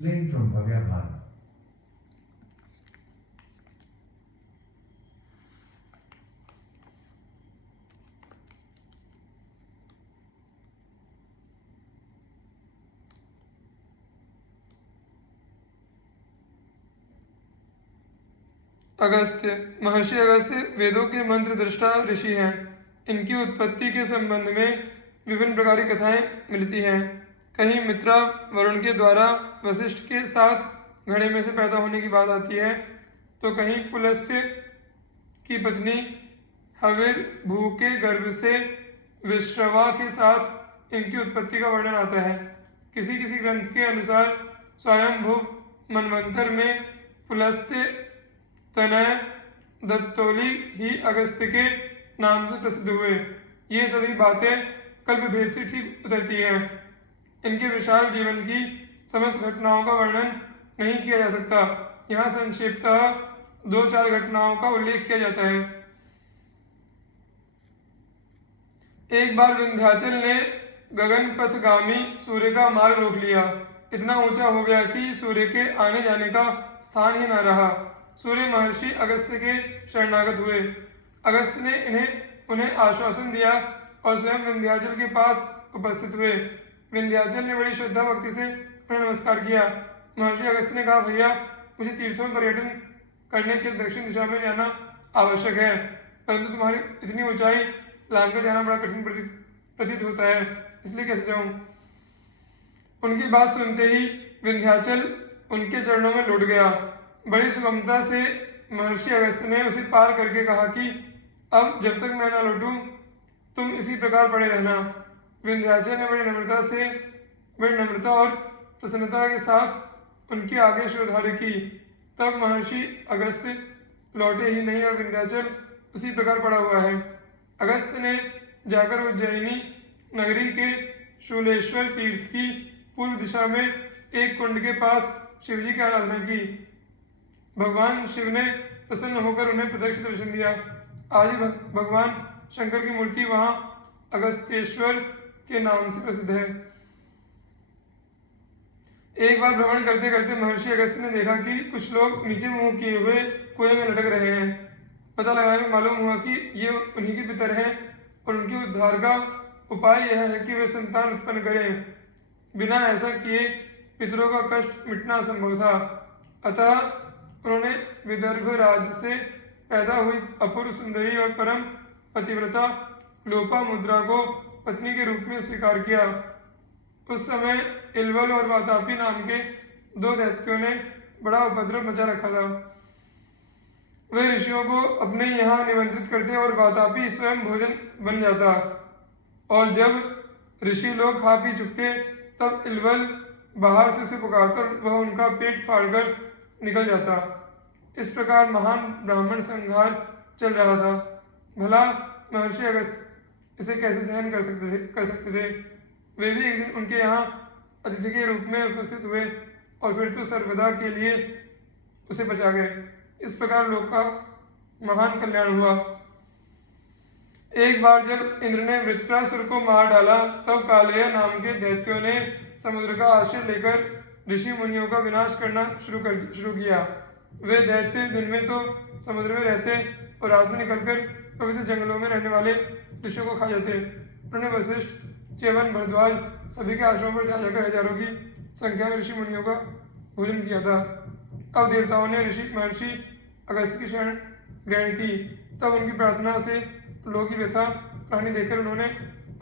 Playing from Bhavya Bharat. Agastya. महर्षि अगस्त्य वेदों के मंत्र दृष्टा ऋषि हैं। इनकी उत्पत्ति के संबंध में विभिन्न प्रकार की कथाएं मिलती हैं। कहीं मित्रा वरुण के द्वारा वशिष्ठ के साथ घड़े में से पैदा होने की बात आती है, तो कहीं पुलस्त्य की पत्नी हविर्भू के गर्भ से विश्रवा के साथ इनकी उत्पत्ति का वर्णन आता है। किसी किसी ग्रंथ के अनुसार स्वयंभुव मनवंतर में पुलस्त्य तनय दत्तोली ही अगस्त्य के नाम से प्रसिद्ध हुए। ये सभी बातें कल्प भेद से ठीक उतरती हैं। इनके विशाल जीवन की समस्त घटनाओं का वर्णन नहीं किया जा सकता। यहाँ संक्षेपतः 2-4 घटनाओं का उल्लेख किया जाता है। एक बार विंध्याचल ने गगनपथगामी सूर्य का मार्ग रोक लिया। इतना ऊंचा हो गया कि सूर्य के आने जाने का स्थान ही न रहा। सूर्य महर्षि अगस्त्य के शरणागत हुए। अगस्त्य ने उन्हें आश्वासन दिया और स्वयं विंध्याचल के पास उपस्थित हुए। विंध्याचल ने बड़ी श्रद्धा भक्ति से उन्हें नमस्कार किया। महर्षि अगस्त्य ने कहा, भैया, मुझे तीर्थों में पर्यटन करने के दक्षिण दिशा में जाना आवश्यक है, परंतु तुम्हारी इतनी ऊंचाई लांघकर जाना बड़ा कठिन प्रतीत होता है, इसलिए कैसे जाऊं? उनकी बात सुनते ही विंध्याचल उनके चरणों में लौट गया। बड़ी सुगमता से महर्षि अगस्त्य ने उसे पार करके कहा कि अब जब तक मैं न लौटूं तुम इसी प्रकार पड़े रहना। विंध्याचल ने बड़ी नम्रता और प्रसन्नता के साथ उनके आगे शिरोधार्य की। तब महर्षि अगस्त्य लौटे ही नहीं और विंध्याचल उसी प्रकार पड़ा हुआ है। अगस्त्य ने जाकर उज्जैनी नगरी के शूलेश्वर तीर्थ की पूर्व दिशा में एक कुंड के पास शिवजी की आराधना की। भगवान शिव ने प्रसन्न होकर उन्हें प्रत्यक्ष दर्शन दिया। आज ही भगवान शंकर की मूर्ति वहां अगस्त्येश्वर के नाम से प्रसिद्ध है। एक बार भ्रमण करते करते महर्षि अगस्त्य ने देखा कि कुछ लोग नीचे मुंह किए हुए कुएं में लटक रहे हैं। पता लगाने में मालूम हुआ कि ये उन्हीं के पितर हैं और उनके उद्धार का उपाय यह है कि वे संतान उत्पन्न करें। बिना ऐसा किए पितरों का कष्ट मिटना असंभव था। अतः उन्होंने विदर्भ राज्य से पैदा हुई अपूर्व सुंदरी और परम पतिव्रता लोपामुद्रा को पत्नी के रूप में स्वीकार किया। उस समय इलवल और वातापी नाम के 2 दैत्यों ने बड़ा उपद्रव मचा रखा था। वे ऋषियों को अपने यहाँ निमंत्रित करते और वातापी स्वयं भोजन बन जाता, और जब ऋषि लोग खा पी चुकते तब इलवल बाहर से उसे पुकारता और वह उनका पेट फाड़कर निकल जाता। इस प्रकार महान ब्राह्मण संहार चल रहा था। भला महर्षि अगस्त्य इसे कैसे सहन कर सकते थे? वे भी एक दिन उनके यहाँ अतिथि के रूप में उपस्थित हुए और फिर तो सर्वदा के लिए उसे बचा गए। इस प्रकार लोक का महान कल्याण हुआ। एक बार जब इंद्र ने वृत्रासुर को मार डाला तब कालेय नाम के दैत्यों ने समुद्र का आश्रय लेकर ऋषि मुनियों का विनाश करना शुरू किया। वे दैत्य दिन में तो समुद्र में रहते और रात में निकलकर पवित्र जंगलों में रहने वाले ऋषियों को खा जाते। उन्होंने वशिष्ठ, च्यवन, भरद्वाज सभी के आश्रमों पर जाकर हजारों की संख्या में ऋषि मुनियों का भोजन किया था। अब देवताओं ने महर्षि अगस्त्य की शरण ग्रहण की। तब उनकी प्रार्थना से लोक की व्यथा कहानी देखकर उन्होंने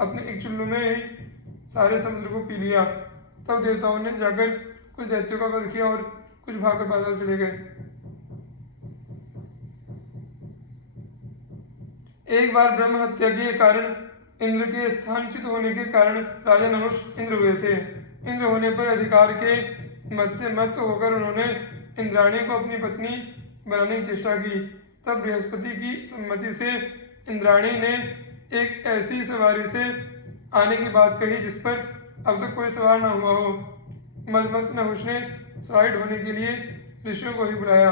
अपने एक चुल्लू में ही सारे समुद्र को पी लिया। तब देवताओं ने जाकर कुछ दैत्यों का वध किया और कुछ भागकर बादल चले गए। एक बार ब्रह्म हत्या के कारण इंद्र के स्थानच्युत होने के कारण राजा नहुष इंद्र हुए थे। इंद्र होने पर अधिकार के मत से मत होकर उन्होंने इंद्राणी को अपनी पत्नी बनाने की चेष्टा की। तब बृहस्पति की सम्मति से इंद्राणी ने एक ऐसी सवारी से आने की बात कही जिस पर अब तक कोई सवार न हुआ हो। मदमत नहुष ने सवारी ढोने के लिए ऋषियों को ही बुलाया।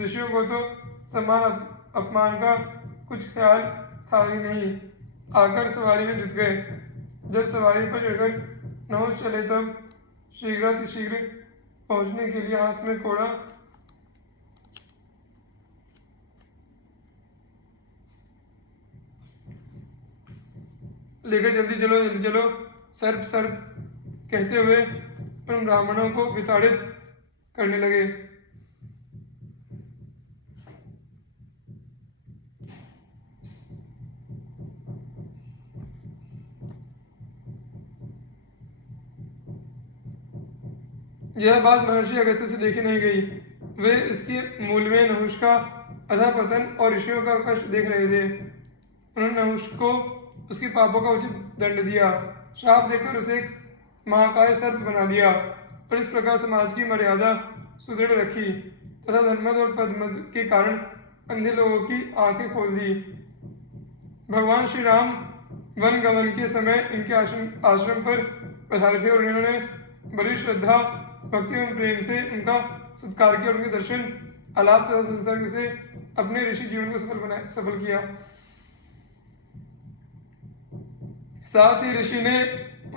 ऋषियों को तो सम्मान अपमान का कुछ ख्याल था ही नहीं, आकर सवारी में जुट गए। जब सवारी पर चढ़कर नहुष चले तब शीघ्रातिशीघ्र पहुंचने के लिए हाथ में कोड़ा लेकर जल्दी चलो सर्प सर्प कहते हुए उन ब्राह्मणों को विताड़ित करने लगे। यह बात महर्षि अगस्त्य से देखी नहीं गई। वे इसके मूल में नहुष का अधःपतन और ऋषियों का कष्ट देख रहे थे। उन्होंने नहुष को उसके पापों का उचित दंड दिया, श्राप देकर उसे एक महाकाय सर्प बना दिया और इस प्रकार समाज की मर्यादा सुदृढ़ रखी तथा धनमद और पदमद के कारण अंधे लोगों की आंखें खोल दी। भगवान श्री राम वन गमन के समय इनके आश्रम पर पधारे थे और इन्होंने बड़ी श्रद्धा भक्ति एवं प्रेम से उनका सत्कार किया और उनके दर्शन आलाप तथा संसर्ग से अपने ऋषि जीवन को सफल किया। साथ ही ऋषि ने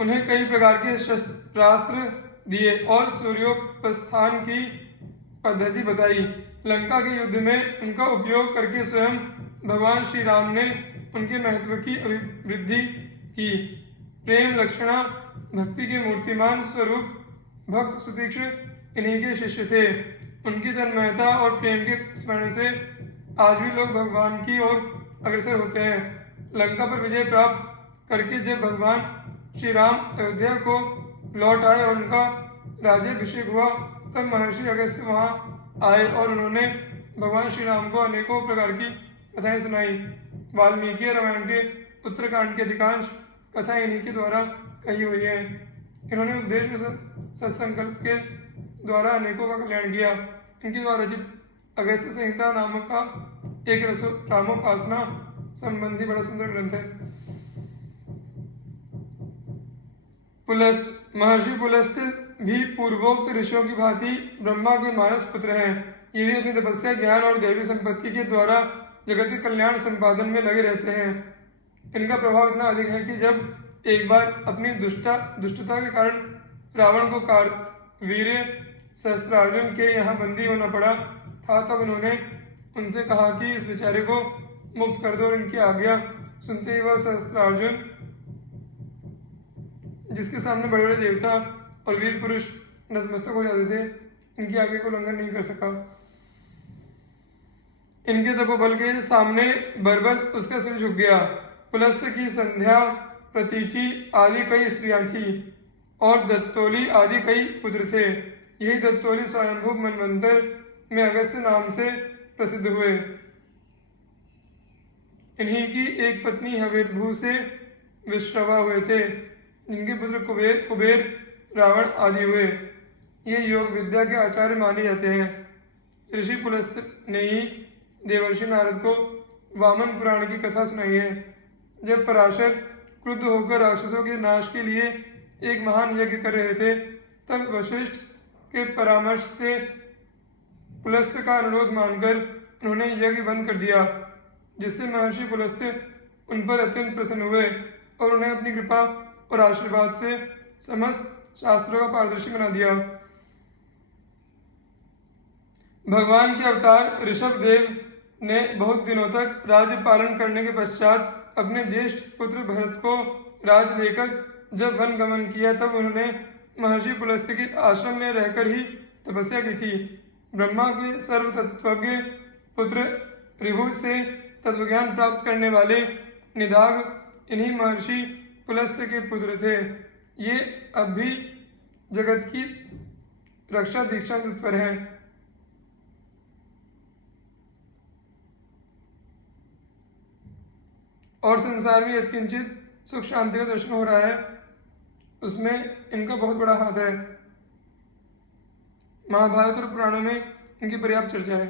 उन्हें कई प्रकार के शस्त्रास्त्र दिए और सूर्योपस्थान की पद्धति बताई। लंका के युद्ध में उनका उपयोग करके स्वयं भगवान श्री राम ने उनके महत्व की अभिवृद्धि की। प्रेम लक्षणा भक्ति के मूर्तिमान स्वरूप भक्त सुतीक्ष्ण इन्हीं के शिष्य थे। उनकी तन्मयता और प्रेम के स्मरण से आज भी लोग भगवान की ओर अग्रसर होते हैं। लंका पर विजय प्राप्त करके जब भगवान श्री राम अयोध्या को लौट आए और उनका राज्याभिषेक हुआ तब महर्षि अगस्त्य वहां आए और उन्होंने भगवान श्री राम को अनेकों प्रकार की कथाएं सुनाई। वाल्मीकि रामायण के उत्तरकांड की अधिकांश कथाएं इन्हीं के द्वारा कही हुई है। इन्होंने उपदेश में सत्संकल्प के द्वारा अनेकों का कल्याण किया। इनके द्वारा रचित अगस्त्य संहिता नामक का एक रामोपासना संबंधी बड़ा सुंदर ग्रंथ है। पुलस्त महर्षि पुलस्त भी पूर्वोक्त ऋषियों की भांति ब्रह्मा के मानस पुत्र हैं। ये भी अपनी तपस्या ज्ञान और दैवी संपत्ति के द्वारा जगत के कल्याण संपादन में लगे रहते हैं। इनका प्रभाव इतना अधिक है कि जब एक बार अपनी दुष्टता के कारण रावण को कार्तवीर्य सहस्त्रार्जुन के यहाँ बंदी होना पड़ा था तब उन्होंने उनसे कहा कि इस बेचारे को मुक्त कर दो और इनकी आज्ञा सुनते ही वह सहस्त्रार्जुन, जिसके सामने बड़े बड़े देवता और वीर पुरुष नतमस्तक हो जाते थे, इनकी आज्ञा को उल्लंघन नहीं कर सका। इनके तपोबल के सामने बरबस उसका सिर झुक गया। पुलस्त की संध्या, प्रतीचि आदि कई स्त्रियां थीं और दत्तोली आदि कई पुत्र थे। यही दत्तोली स्वयंभू मनवंतर में अगस्त्य नाम से प्रसिद्ध हुए। इन्हीं की एक पत्नी हविर्भू से विश्रवा हुए थे, जिनके पुत्र कुबेर रावण आदि हुए। ये योग विद्या के आचार्य माने जाते हैं। ऋषि पुलस्त ने ही देवर्षि नारद को वामन पुराण की कथा सुनाई है। जब पराशर क्रुद्ध होकर राक्षसों के नाश के लिए एक महान यज्ञ कर रहे थे तब वशिष्ठ के परामर्श से पुलस्त का अनुरोध मानकर उन्होंने यज्ञ बंद कर दिया, जिससे महर्षि पुलस्त उन पर अत्यंत प्रसन्न हुए और उन्हें अपनी कृपा और आशीर्वाद से समस्त शास्त्रों का पारदर्शी बना दिया। भगवान के अवतार ऋषभ देव ने बहुत दिनों तक राज्य पालन करने के पश्चात अपने ज्येष्ठ पुत्र भरत को राज्य देकर जब वन गमन किया तब उन्होंने महर्षि पुलस्त के आश्रम में रहकर ही तपस्या की थी। ब्रह्मा के सर्वतत्वज्ञ पुत्र ऋभु से तत्वज्ञान प्राप्त करने वाले निदाघ इन्हीं महर्षि पुलस्त के पुत्र थे। ये अब भी जगत की रक्षा दीक्षा तत्पर हैं। और संसार में यत्किंचित सुख शांति का दर्शन हो रहा है उसमें इनका बहुत बड़ा हाथ है। महाभारत और पुराणों में इनकी पर्याप्त चर्चा है।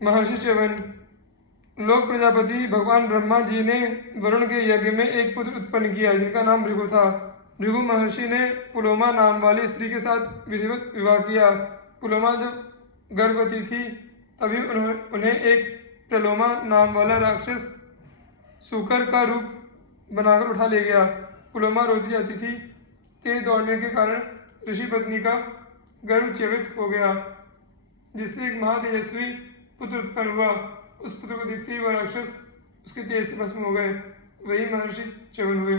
महर्षि च्यवन। लोक प्रजापति भगवान ब्रह्मा जी ने वरुण के यज्ञ में एक पुत्र उत्पन्न किया जिनका नाम भृगु था। भृगु महर्षि ने पुलोमा नाम वाली स्त्री के साथ विधिवत विवाह किया। पुलोमा जब गर्भवती थी तभी उन्हें एक प्रलोमा नाम वाला राक्षस सूकर का रूप बनाकर उठा ले गया। पुलोमा रोती जाती थी तेज दौड़ने के कारण ऋषि पत्नी का गर्भ च्यवित हो गया, जिससे एक महातेजस्वी पुत्र उत्पन्न हुआ। उस पुत्र को देखते ही वह राक्षस उसके तेज से भस्म हो गए। वही महर्षि च्यवन हुए।